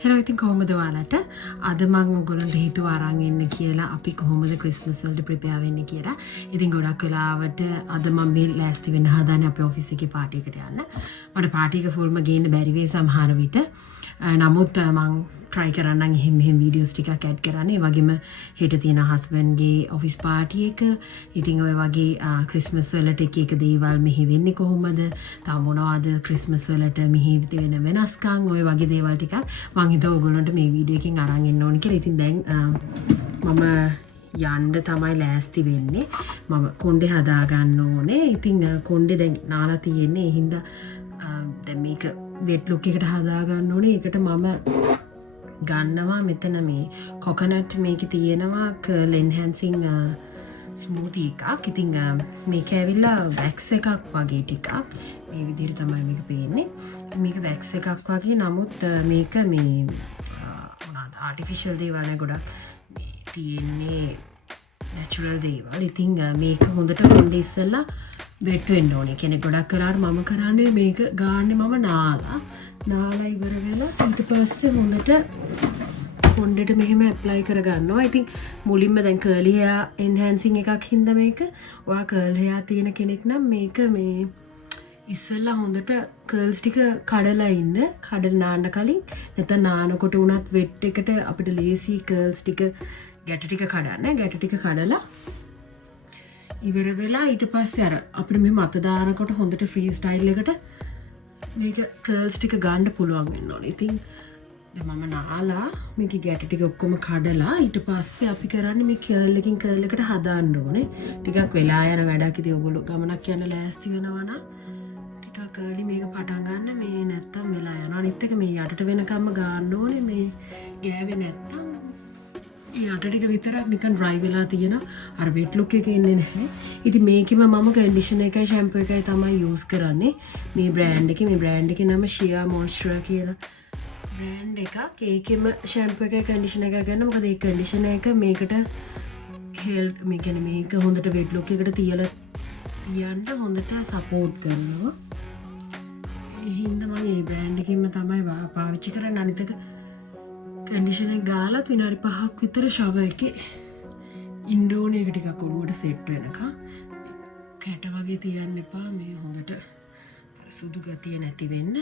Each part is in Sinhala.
Hello, ඉතින් කොහොමද ඔයාලට අද මම ඔයගොල්ලන්ට හිතුවා අරන් එන්න කියලා අපි කොහොමද ක්‍රිස්මස් වලට ප්‍රිපෙයාර් වෙන්නේ කියලා. ඉතින් ගොඩක් වෙලාවට අද මම මේ ලෑස්ති වෙන්න හදාන්නේ අපේ ඔෆිස් එකේ පාටි එකට යන්න. මට පාටි එක ෆුල්ම ගේන්න බැරි වෙයි සමහර විට. නමුත් මම try කරන්නම් එහෙම වීඩියෝස් ටිකක් ඇඩ් කරන්න. ඒ වගේම හෙට තියෙන හස්බන්ඩ්ගේ ඔෆිස් පාටි එක. ඉතින් ඔය වගේ ක්‍රිස්මස් වලට එක දේවල් මෙහි වෙන්නේ කොහොමද? තව මොනවද ක්‍රිස්මස් වලට මෙහි වෙන වෙනස්කම් ඔය වගේ දේවල් ටිකක් මම හිතුවා ඔයගොල්ලන්ට මේ වීඩියෝ එකෙන් අරන් එන්න ඕනේ කියලා. ඉතින් දැන් මම යන්න තමයි ලෑස්ති වෙන්නේ. මම කොණ්ඩේ හදා ගන්න ඕනේ. ඉතින් කොණ්ඩේ දැන් නාලා තියෙන්නේ. ඒ හින්දා දැන් මේක වෙට් ලුක් එකට හදා ගන්න ඕනේ. ඒකට මම ගන්නවා මෙතන මේ කොකනට් මේකේ තියෙනවා කර්ල් එන්හැන්සිං ස්මූති එකක්. ඉතින් මේක ඇවිල්ලා වැක්ස් එකක් වගේ ටිකක්. මේ විදිහට තමයි මේක පේන්නේ. මේක වැක්ස් එකක් වගේ. නමුත් මේක මේ මොනවාද ආටිෆිෂල් දේවල් නේ ගොඩක් තියෙන්නේ නැචරල් දේවල්. ඉතින් මේක හොඳට කොණ්ඩේ ඉස්සෙල්ලා වෙට් වෙන්න ඕනේ. කියන්නේ ගොඩක් කරාට මම කරන්නේ මේක ගාන්නේ මම නාලා ඉවර වෙලා ඊට පස්සේ හොඳට කොණ්ඩේට මෙහෙම ඇප්ලයි කරගන්නවා. ඉතින් මුලින්ම දැන් කර්ලි හෙයා එන්හැන්සිං එකක් හින්දා මේක ඔයා කර්ල් හෙයා තියෙන කෙනෙක් නම් මේක මේ ඉස්සෙල්ලා හොඳට කර්ල්ස් ටික කඩලා ඉන්න. කඩලා නාන්න කලින් නැත්නම් නානකොට උනත් වෙට් එකට අපිට ලේසි කර්ල්ස් ටික ගැට ටික කඩන්න. ගැට ටික කඩලා ඉවර වෙලා ඊට පස්සේ අර අපිට මේ මත දානකොට හොඳට ෆ්‍රී ස්ටයිල් එකට මේක කර්ල්ස් ටික ගන්න පුළුවන් වෙන්න ඕනේ. ඉතින් දැන් මම නාලා මේක ගැට ටික ඔක්කොම කඩලා ඊට පස්සේ අපි කරන්නේ මේ කර්ල් එකකින් කර්ල් එකට හදාන්න ඕනේ. ටිකක් වෙලා යන වැඩක්. ඉතින් ඔයගොල්ලෝ ගමනක් යන ලෑස්ති වෙනවා නම් ටිකක් කර්ලි මේක පටන් ගන්න. මේ නැත්තම් වෙලා යනවා. අනිත් එක මේ යටට වෙනකම්ම ගන්න ඕනේ. මේ ගෑවේ නැත්තම් යට ටික විතරක් නිකන් ඩ්‍රයි වෙලා තියෙනවා. අර වෙට් ලුක් එක එන්නේ නැහැ. ඉතින් මේකෙම මම කන්ඩිෂනර් එකයි ෂැම්පූ එකයි තමයි යූස් කරන්නේ. මේ බ්‍රෑන්ඩ් එකේ නම ෂියා මොයිස්චර් කියලා බ්‍රෑන්ඩ් එකක්. ඒකෙම ෂැම්පූ එකයි කන්ඩිෂනර් එකයි ගන්න. මොකද ඒ කන්ඩිෂනර් එක මේකට හෙල්ප් මේ කියන්නේ මේක හොඳට වෙට් ලුක් එකට තියලා තියන්න හොඳට සපෝට් කරනවා. ඒ හින්දා මම මේ බ්‍රෑන්ඩ් එකෙන්ම තමයි පාවිච්චි කරන්නේ. අනිත් එක කන්ඩිෂනර් ගාලත් විනාඩි 5ක් විතර ෂවර් එකේ ඉන්න ඕනේ. ඒක ටිකක් ඔළුවට සෙට් වෙනකම්. කැට වගේ තියන්න එපා. මේ හොඳට සුදු ගතිය නැති වෙන්න.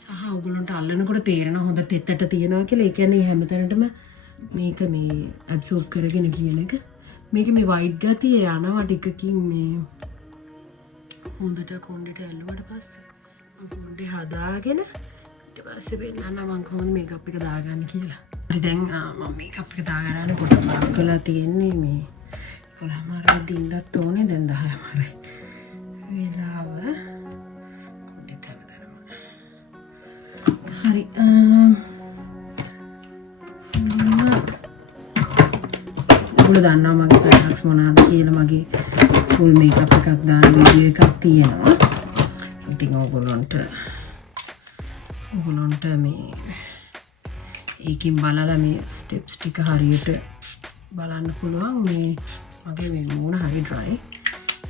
සහ ඔයගොල්ලන්ට අල්ලනකොට තේරෙනවා හොඳ තෙතට තියනවා කියලා. ඒ කියන්නේ හැමතැනටම මේක මේ ඇබ්සෝබ් කරගෙන කියන එක. මේක මේ වයිට් ගතිය යනවා ටිකකින් මේ හොඳට කොණ්ඩේට ඇල්ලුවට පස්සේ මම කොණ්ඩේ හදාගෙන පස්සේ වෙන්න මම කොහොමද මේකප් එක දාගන්න කියලා. හරි දැන් මම මේකප් එක දාගන්න පොඩක් බාක් කරලා තියෙන්නේ. මේ 11:00 දින්නත් ඕනේ. දැන් 10:00 වෙලාව කොණ්ඩේ තවදරම. හරි ඔයාලා දන්නවා මගේ ප්‍රොඩක්ට්ස් මොනවද කියලා. මගේ ෆුල් මේකප් එකක් දාන වීඩියෝ එකක් තියෙනවා. ඉතින් ඔයගොල්ලන්ට මේ ඒකින් බලලා මේ ස්ටෙප්ස් ටික හරියට බලන්න පුළුවන්. මේ මගේ මේ මූණ හරි ඩ්‍රයි.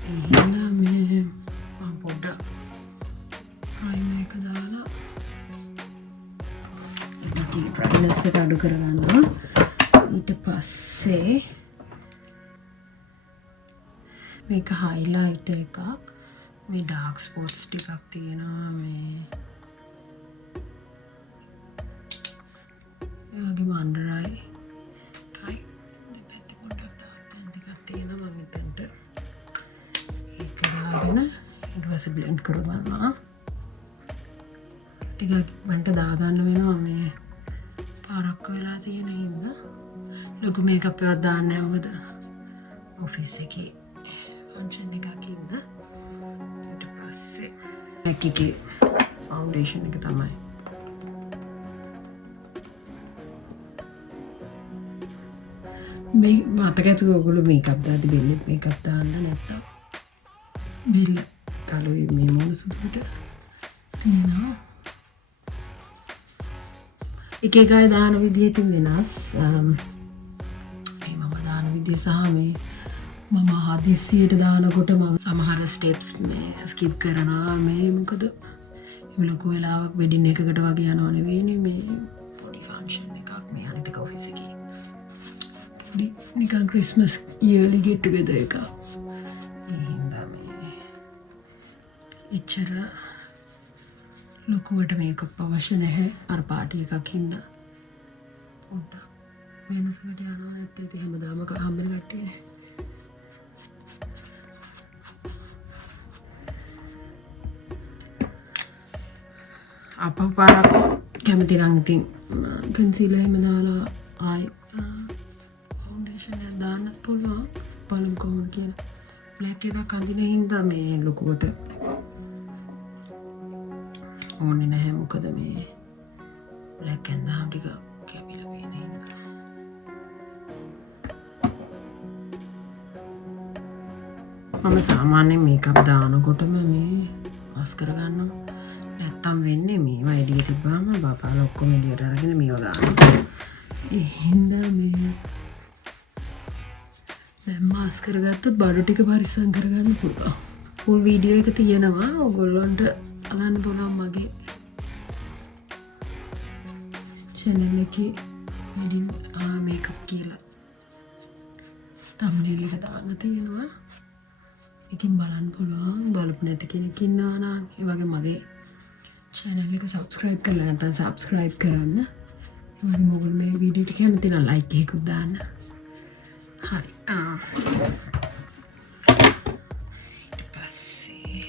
ඒ හින්දා මේ මම පොඩ්ඩක් ප්‍රයිමර් එක දාලා ඩ්‍රයිනස් එක අඩු කරගන්නවා. ඊට පස්සේ මේක හයිලයිටර් එකක්. මේ ඩාර්ක් ස්පොට්ස් ටිකක් තියෙනවා. මේ වගේම අන්ඩර් අයි එකයි දෙපැත්තේ පොඩ්ඩක් ඩාර්ක් තැන් ටිකක් තියෙනවා. මම එතනට ඒක දාගෙන ඊට පස්සේ බ්ලෙන්ඩ් කරගන්නවා. ටිකක් මන්ට දාගන්න වෙනවා. මේ පාරක් වෙලා තියෙන හින්දා ලොකු මේකප් එකක් දාන්න නැහැ. මොකද ඔෆිස් එකේ ෆන්ක්ෂන් එකක් ඉඳලා. ඊට පස්සේ මේකේ ෆවුන්ඩේෂන් එක තමයි මේ මතක ඇතුව ඔයගොල්ලෝ මේකප් දාද්දි බෙල්ලෙත් මේකප් දාන්න නැත්තම් බෙල්ල කළුයි මේ මොන සුදුට තියෙනවා. එක එක අය දාන විදිය ඉතින් වෙනස්. මේ මම දාන විදිය සහ මේ මම හදිස්සියට දානකොට මම සමහර ස්ටෙප්ස් මේ ස්කිප් කරනවා. මේ මොකද ලොකු වෙලාවක් වෙඩින් එකකට වගේ යනවා නෙවෙයිනේ. මේ ෆන්ක්ෂන් එකක් මේ අනිතක ඔෆිස් එකේ. නිකන් ක්‍රිස්මස් ඉයර්ලි ගෙට් ටුගෙදර් එකක්. ඒ හින්දා මේ එච්චර ලොකුවට මේකප් අවශ්‍ය නැහැ අර පාටි එකක් හින්දා. පොඩ්ඩක් වෙනසකට යනවා නැත්නම් ඉතින් හැමදාම හම්බෙන කට්ටිය. අපව පාරක් කැමති නම් ඉතින් කන්සීලර් එහෙම දාලා ආයි ෆවුන්ඩේෂන් එක දාන්න පුළුවන්. බලමු කොහොමද කියලා. බ්ලැක් එකක් අඳින හින්දා මේ ලොකුවට ඕනේ නැහැ. මොකද මේ බ්ලැක් එකෙන් දාම ටික කැපිලා පේන හින්දා. මම සාමාන්‍යයෙන් මේකප් දානකොටම මේ වස් කරගන්නවා. නැත්තම් වෙන්නේ මේවා එළිය තිබ්බාම බපාලා ඔක්කොම එළියට අරගෙන මේව ගන්නවා. ඒ හින්දා මේ දැන් මාස් කරගත්තොත් බඩු ටික පරිස්සම් කරගන්න පුළුවන්. ෆුල් වීඩියෝ එක තියෙනවා. ඔයගොල්ලන්ට බලන්න පුළුවන් මගේ channel එකේ වෙඩින් මේකප් කියලා thumbnail එක දාන්න තියෙනවා. එකකින් බලන්න පුළුවන්. බලපු නැති කෙනෙක් ඉන්නවා නම් ඒ වගේ මගේ channel එක subscribe කරලා නැත්නම් subscribe කරන්න. ඒ වගේ මොකද මේ වීඩියෝ එක කැමති නම් like එකකුත් දාන්න. හරි. ඊට පස්සේ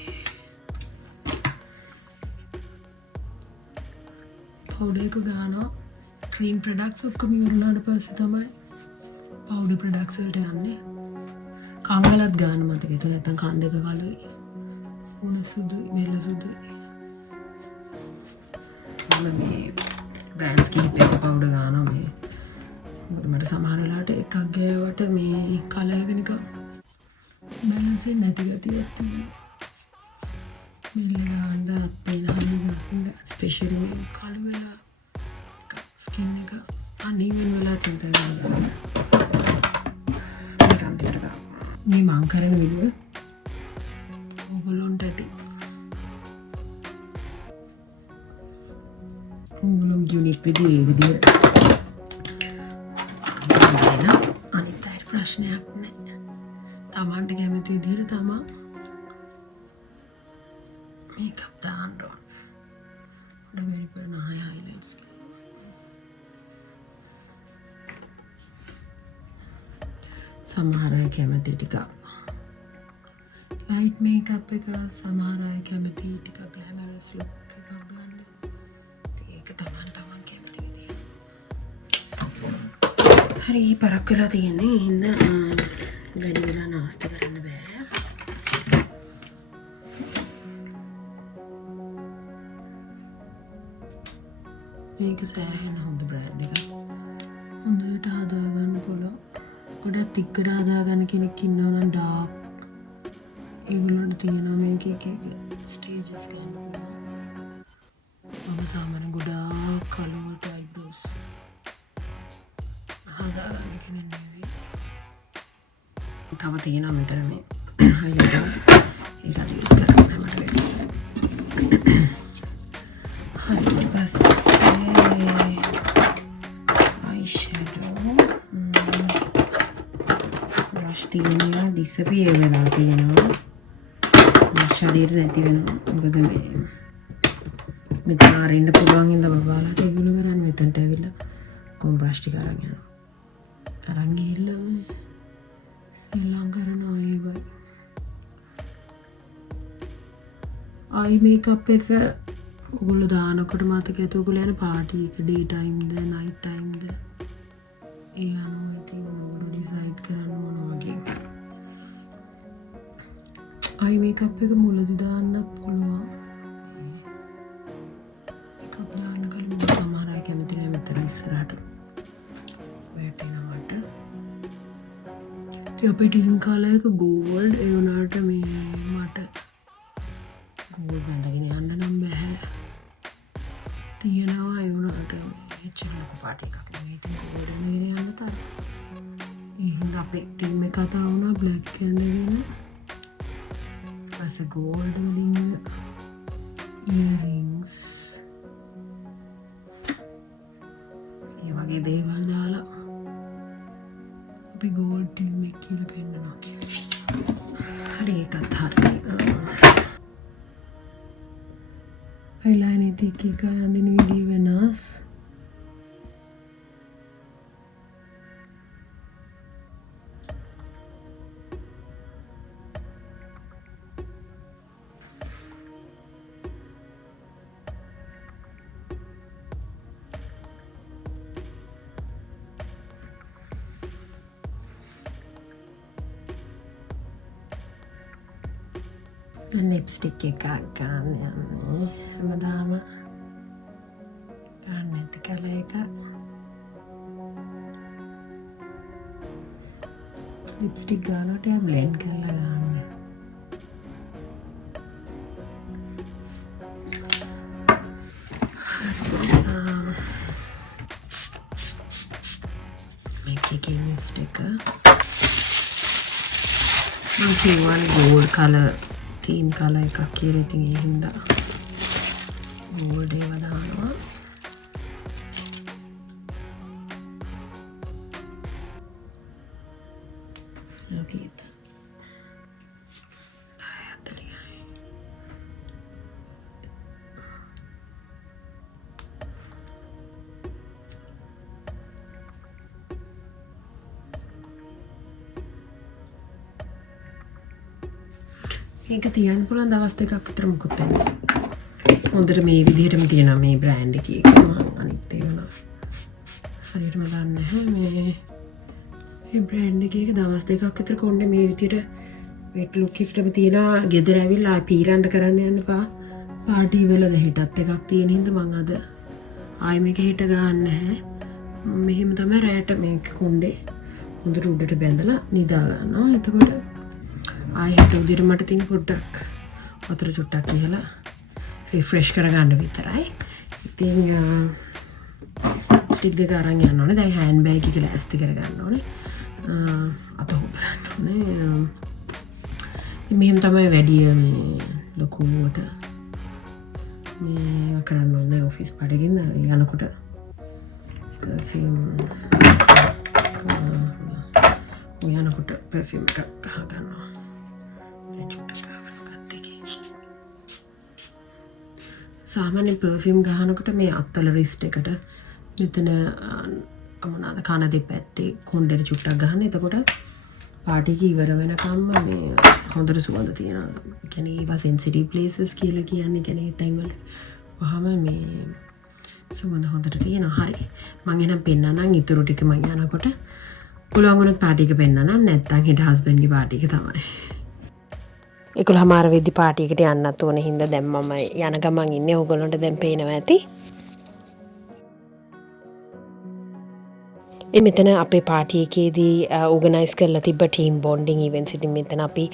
powder එක ගන්නවා. cream products ඔක්කොම ඉවරනාට පස්සේ තමයි powder products වලට යන්නේ. කංගලත් ගන්න මතක හිතුවා නැත්නම් කන් දෙක කළුයි. උණ සුදුයි, මෙල්ල සුදුයි. මේ බ්‍රෑන්ඩ්ස් කිහිපයක පවුඩර් ගන්නවා මේ. මොකද මට සමහර වෙලාවට එකක් ගෑවට මේ කලර් එක නිකන් බැලන්ස් එක නැති ගතියක් තියෙනවා. මෙල්ල ගන්න අපේ නහනේ ගන්න ස්පෙෂලි මේ කළු වෙලා ස්කින් එක අනීවන් වෙලා තියෙනවා. මේ මං කරන විදිය ඔයගොල්ලන්ට ඇති. ඔයගොල්ලෝ යුනික් විදිය ඒ විදිය අනිත් අයට ප්‍රශ්නයක් නැහැ. තමන්ට කැමති විදියට තමන් මේකප් දාන්න ඕන. උඩ වෙරි කරන highlights සමහර අය කැමති ටිකක් ලයිට් මේකප් එක, සමහර අය කැමති ටිකක් ග්ලැමරස් ලුක් එකක් ගන්න. ඒක තමන් කැමති විදිය. හරි පරක් වෙලා තියෙන්නේ. ඉන්න වැඩි වෙලා නාස්ති කරන්න බෑ. මේක සෑහෙන හොඳ බ්‍රෑන්ඩ් එකක්. හොඳට හදාගන්න පුළුවන්. ගොඩක් තික්කට හදාගන්න කෙනෙක් ඉන්නවා නම් ඩාර්ක් ඒගොල්ලන්ට තියෙනවා මේක එක ස්ටේජස් ගන්න පුළුවන්. මම සාමාන්‍යයෙන් ගොඩාක් කළුවට අයිබ්‍රෝස් හදාගන්න කෙනෙක් නෙවෙයි. තව තියෙනවා මෙතන මේ highlighter ඒකත් යූස් කරන්න මට වෙන්නේ. හරි පස්සේ eyeshadow brush තියෙනවා disappear වෙලා තියෙනවා. ශරීරය නැති වෙනවා. මොකද මේ මෙතන අරින්න පුළුවන් ඉඳලා බබාලාට ඒගොල්ලෝ කරන්නේ මෙතනට ඇවිල්ලා කොම් බ්‍රෂ් ටික අරන් යනවා. අරන් ගිහිල්ලා මේ සෙල්ලම් කරනවා ඒ වගේ. අයි මේකප් එක ඔයගොල්ලෝ දානකොට මතක ඇති ඔයගොල්ලෝ යන පාටි එක ඩේ ටයිම්ද නයිට් ටයිම්ද ඒ අනුව ඉතින් ඔයගොල්ලෝ ඩිසයිඩ් කරන්න ඕන වගේ. අයි මේකප් එක මුලදි දාන්නත් පුළුවන්. මේකප් දාන්න කලින් සමහර අය කැමති නැහැ මෙතන ඉස්සරහට වැටෙනවට. ඉතින් අපේ ටීම් කලර් එක ගෝල්ඩ් ඒ වුණාට මේ මට ගෝල්ඩ් බඳගෙන යන්න නම් බෑ. තියෙනවා ඒ වුණාට එච්චර ලොකු පාටි එකක් නෙවෙයි. ඉතින් ගෝල්ඩ් එකගෙන යන්න තරම්. ඒ හින්දා අපේ ටීම් එක කතා වුණා බ්ලැක් එකගෙන as a gold wedding earrings අපි ගෝල්ඩ් ටීම් එක කියලා පෙන්නනවා කියලා. හරි ඒකත් හරි. eyeliner එක අඳින විදිය වෙනස්. ලිප්ස්ටික් එකක් ගන්න යන්නේ හැමදාම ගන්න නැති කල එක ලිප්ස්ටික් ගන්නට බ්ලෙන්ඩ් කරලා ගන්න මේක එකේ ස්ටිකර් මම කියවන ගෝල්ඩ් කලර් තීම් කලර් එකක් කියලා ඉතින් ඒ හින්දා ගෝල්ඩ් ඒව දානවා ලෝකීත මේක තියන්න පුළුවන් දවස් දෙකක් විතර මුකුත් වෙන්නේ. හොඳට මේ විදිහටම තියෙනවා මේ බ්‍රෑන්ඩ් එකේ එක මම අනිත් ඒවා හරියටම දන්නේ නැහැ මේ බ්‍රෑන්ඩ් එකේ දවස් දෙකක් විතර කොණ්ඩේ මේ විදිහට වෙට් ලුක් එකටම තියෙනවා. ගෙදර ඇවිල්ලා පීරන්න කරන්න යන්න එපා. පාටි වලද හිටත් එකක් තියෙන හින්දා මම අද ආයෙ මේක හිට ගන්න නැහැ. මෙහෙම තමයි රැට මේක කොණ්ඩේ හොඳට උඩට බැඳලා නිදා ගන්නවා. එතකොට ආයෙත් උදේට මට තින් පොඩ්ඩක් වතුර චුට්ටක් කියලා රිෆ්‍රෙෂ් කරගන්න විතරයි. ඉතින් ස්ටික් දෙක අරන් යන්න ඕනේ. දැන් හෑන්ඩ් බෑග් එක ලෑස්ති කරගන්න ඕනේ. අත හොදන්න ඕනේ. ඉතින් මෙහෙම තමයි වැඩි මේ ලොකුවට මේ කරන්න ඕනේ ඔෆිස් පාඩකින් යනකොට පර්ෆියුම් යනකොට පර්ෆියුම් එකක් ගහ ගන්නවා. සාමාන්‍ය පර්ෆියුම් ගහනකොට මේ අත්තල රිස්ට් එකට මෙතන මොනවාද කන දෙපැත්තේ කොණ්ඩේට චුට්ටක් ගහන්න. එතකොට පාටි එක ඉවර වෙනකම්ම මේ හොඳට සුවඳ තියෙනවා. ඒ කියන්නේ ඒවා සෙන්සිටිව් ප්ලේසස් කියලා කියන්නේ. කියන්නේ ඒ තැන්වල වහම මේ සුවඳ හොඳට තියෙනවා. හරි. මම එහෙනම් පෙන්නන්නම් ඊටු ටික මම යනකොට පුළුවන් වුණොත් පාටි එක පෙන්නන්නම්. නැත්නම් හිට හස්බන්ඩ්ගේ පාටි එක තමයි. 11:00 වෙද්දි පාටි එකට යන්නත් ඕනේ හින්දා දැන් මම යන ගමන් ඉන්නේ. ඕගොල්ලන්ට දැන් පේනවා ඇති. මෙතන අපේ පාටි එකේදී ඕගනයිස් කරලා තිබ්බ ටීම් බොන්ඩින් ඉවෙන්ට්ස්. ඉතින් මෙතන අපි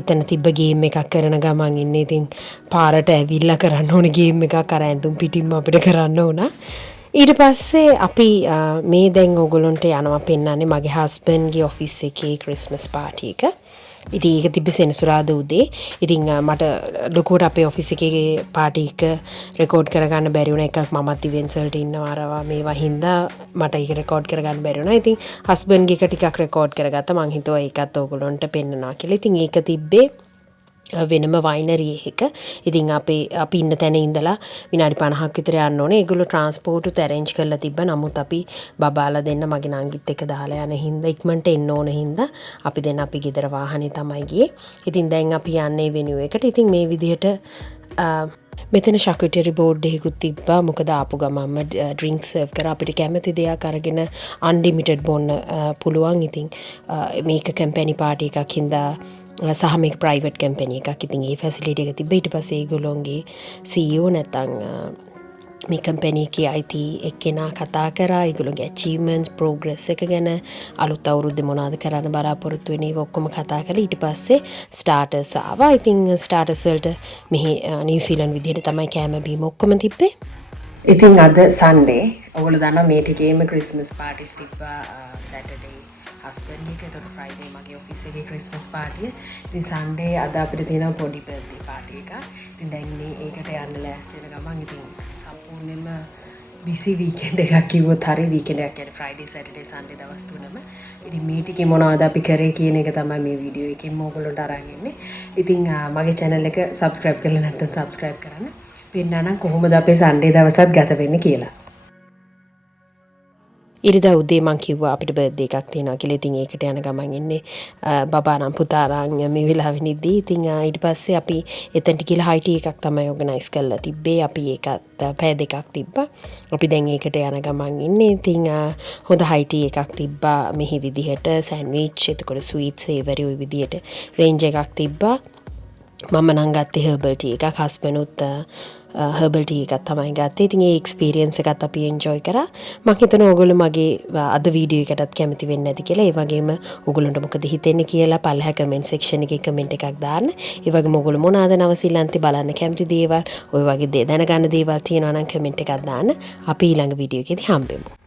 එතන තිබ්බ ගේම් එකක් කරන ගමන් ඉන්නේ. ඉතින් පාරට ඇවිල්ලා කරන්න ඕනේ ගේම් එකක් අර ඇඳුම් පිටින්ම අපිට කරන්න ඕන. ඊට පස්සේ අපි මේ දැන් ඕගොල්ලන්ට යනවා පෙන්නන්නේ මගේ හස්බන්ඩ්ගේ ඔෆිස් එකේ ක්‍රිස්මස් පාටි එක. ඉතින් ඒක තිබ්බ සෙනසුරාදා උදේ. ඉතින් මට ලොකුවට අපේ ඔෆිස් එකේ පාටි එක රෙකෝඩ් කරගන්න බැරි වුණා. එකක් මමත් ඉවෙන්ට්ස් වලට ඉන්නවා අරවා මේවා හින්දා මට ඒක රෙකෝඩ් කරගන්න බැරි වුණා. ඉතින් හස්බන්ඩ්ගේ එක ටිකක් රෙකෝඩ් කරගත්තා. මං හිතුවා ඒකත් ඕගොල්ලන්ට පෙන්නනවා කියලා. ඉතින් ඒක තිබ්බේ වෙනම වයිනරි එක. ඉතින් අපි ඉන්න තැන ඉඳලා විනාඩි 50ක් විතර යන්න ඕනේ. ඒගොල්ලෝ ට්‍රාන්ස්පෝර්ට් උත් arrange කරලා තිබ්බා. නමුත් අපි බබාලා දෙන්න මගේ නංගිත් එක්ක දාලා යන හින්දා ඉක්මනට එන්න ඕන හින්දා අපි දෙන්න අපි ගෙදර වාහනේ තමයි ගියේ. ඉතින් දැන් අපි යන්නේ වෙනියු එකට. ඉතින් මේ විදිහට මෙතන ශක්විටරි බෝඩ් එකකුත් තිබ්බා. මොකද ආපු ගමන්ම ඩ්‍රින්ක් සර්ව් කරා. අපිට කැමති දෙයක් අරගෙන අන්ලිමිටඩ් බොන්න පුළුවන්. ඉතින් මේක කැම්පැනි පාටි එකක් හින්දා සහ මේක ප්‍රයිවට් කැම්පැනි එකක්. ඉතින් ඒ ෆැසිලිටි එක තිබ්බා. ඊට පස්සේ ඒගොල්ලෝගේ CEO නැත්තම් මේ කම්පැනි එකේ IT එක්කෙනා කතා කරා. ඒගොල්ලෝගේ achievements progress එක ගැන අලුත් අවුරුද්දේ මොනවද කරන්න බලාපොරොත්තු වෙන්නේ ඔක්කොම කතා කරලා ඊට පස්සේ ස්ටාර්ටර්ස් ආවා. ඉතින් ස්ටාර්ටර්ස් වලට මෙහි නිව්සීලන්ත විදිහට තමයි කෑම බීම ඔක්කොම තිබ්බේ. ඉතින් අද සන්ඩේ ඔයගොල්ලෝ දන්නවා මේ ටිකේම ක්‍රිස්මස් පාටිස් තිබ්බා. සැටර්ඩේ හස්බන්ඩ් එක, එතකොට ෆ්‍රයිඩේ මගේ ඔෆිස් එකේ ක්‍රිස්මස් පාටිය. ඉතින් සන්ඩේ අද අපිට තියෙනවා පොඩි බර්ත්ඩේ පාටි එකක්. ඉතින් දැන් මේ ඒකට යන්න ලෑස්ති වෙන ගමන් ඉතින් සම්පූර්ණයෙන්ම බිසි වීකෙන්ඩ් එකක් කිව්වොත් හරි වීකෙන්ඩ් එකක් කියන්නේ ෆ්‍රයිඩේ සැටර්ඩේ සන්ඩේ දවස් තුනම. ඉතින් මේ ටිකේ මොනවද අපි කරේ කියන එක තමයි මේ වීඩියෝ එකෙන් ඕගොල්ලන්ට අරන් එන්නේ. ඉතින් මගේ channel එක subscribe කරලා නැත්නම් subscribe කරන්න. පෙන්නනම් කොහොමද අපේ සන්ඩේ දවසත් ගත වෙන්නේ කියලා. ඉරිදා උදේ මං කිව්වා අපිට බර්ත්ඩේ එකක් තියෙනවා කියලා. ඉතින් ඒකට යන ගමන් ඉන්නේ බබා නම් පුතා නම් මේ වෙලාවෙ නිද්දී. ඉතින් ඊට පස්සේ අපි එතනට ගිහලා හයි ටී එකක් තමයි ඕගනයිස් කරලා තිබ්බේ. අපි ඒකත් පැය දෙකක් තිබ්බා. අපි දැන් ඒකට යන ගමන් ඉන්නේ. ඉතින් හොඳ හයි ටී එකක් තිබ්බා මෙහි විදිහට සෑන්ඩ්විච්, එතකොට ස්වීට් සේවරි ওই විදිහට රේන්ජ් එකක් තිබ්බා. මම නම් ගත්තේ හර්බල් ටී එකක්. හස්බන්ඩ්ුත් හර්බල් ටී එකක් තමයි ගත්තේ. ඉතින් ඒ එක්ස්පීරියන්ස් එකත් අපි එන්ජොයි කරා. මම හිතනවා ඕගොල්ලෝ මගේ අද වීඩියෝ එකටත් කැමති වෙන්නේ නැති කියලා. ඒ වගේම ඕගොල්ලන්ට මොකද හිතෙන්නේ කියලා පල්ලෙහා කමෙන්ට් සෙක්ෂන් එකේ කමෙන්ට් එකක් දාන්න. ඒ වගේම ඕගොල්ලෝ මොනවාද නවසීලන්තේ බලන්න කැමති දේවල්, ওই වගේ දැනගන්න දේවල් තියෙනවා නම් කමෙන්ට් එකක් දාන්න. අපි ඊළඟ වීඩියෝ එකේදී හම්බෙමු.